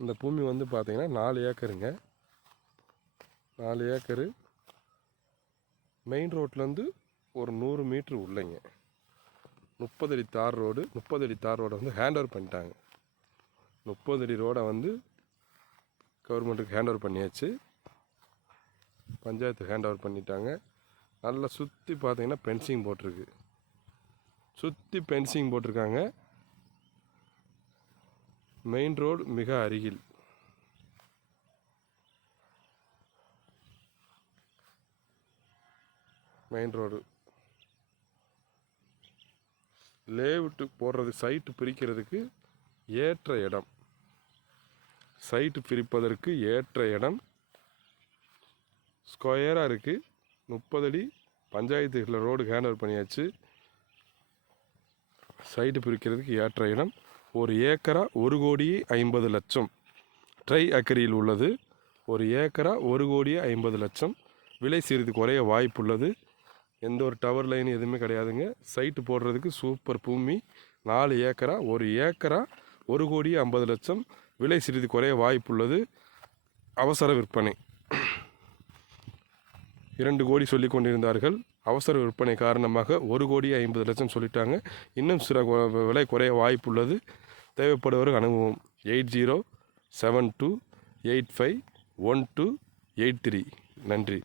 இந்த பூமி வந்து பார்த்திங்கன்னா 4 ஏக்கருங்க. 4 ஏக்கரு மெயின் ரோட்லேருந்து ஒரு 100 மீட்ரு உள்ளைங்க. 30 அடி தார் ரோடு. 30 அடி தார் ரோடை வந்து ஹேண்ட் ஓவர் பண்ணிட்டாங்க. 30 அடி ரோடை வந்து கவர்மெண்ட்டுக்கு ஹேண்ட் ஓவர் பண்ணியாச்சு. பஞ்சாயத்து ஹேண்ட் ஓவர் பண்ணிட்டாங்க. நல்லா சுற்றி பார்த்தீங்கன்னா பென்சிங் போட்டிருக்கு. சுற்றி பென்சிங் போட்டிருக்காங்க. மெயின் ரோடு மிக அருகில். மெயின் ரோடு லேஅவுட்டு போடுறது, சைட்டு பிரிக்கிறதுக்கு ஏற்ற இடம். சைட்டு பிரிப்பதற்கு ஏற்ற இடம். ஸ்கொயராக இருக்குது. 30 அடி பஞ்சாயத்துகளில் ரோடு ஹேண்ட் ஓவர் பண்ணியாச்சு. சைட்டு பிரிக்கிறதுக்கு ஏற்ற இடம். 1 ஏக்கரா 1,50,00,000 ட்ரை அக்கரியில் உள்ளது. 1 ஏக்கரா 1,50,00,000. விலை சிறிது குறைய வாய்ப்புள்ளது. எந்த ஒரு டவர் லைன் எதுவுமே கிடையாதுங்க. சைட்டு போடுறதுக்கு சூப்பர் பூமி. 4 ஏக்கரா 1 ஏக்கரா 1,50,00,000. விலை சிறிது குறைய வாய்ப்புள்ளது. அவசர விற்பனை. 2 கோடி சொல்லி கொண்டிருந்தார்கள். அவசர விற்பனை காரணமாக 1,50,00,000 சொல்லிட்டாங்க. இன்னும் சில விலை குறைய வாய்ப்புள்ளது. தேவைப்படுவர்கள் அனுபவம் 8072851283. நன்றி.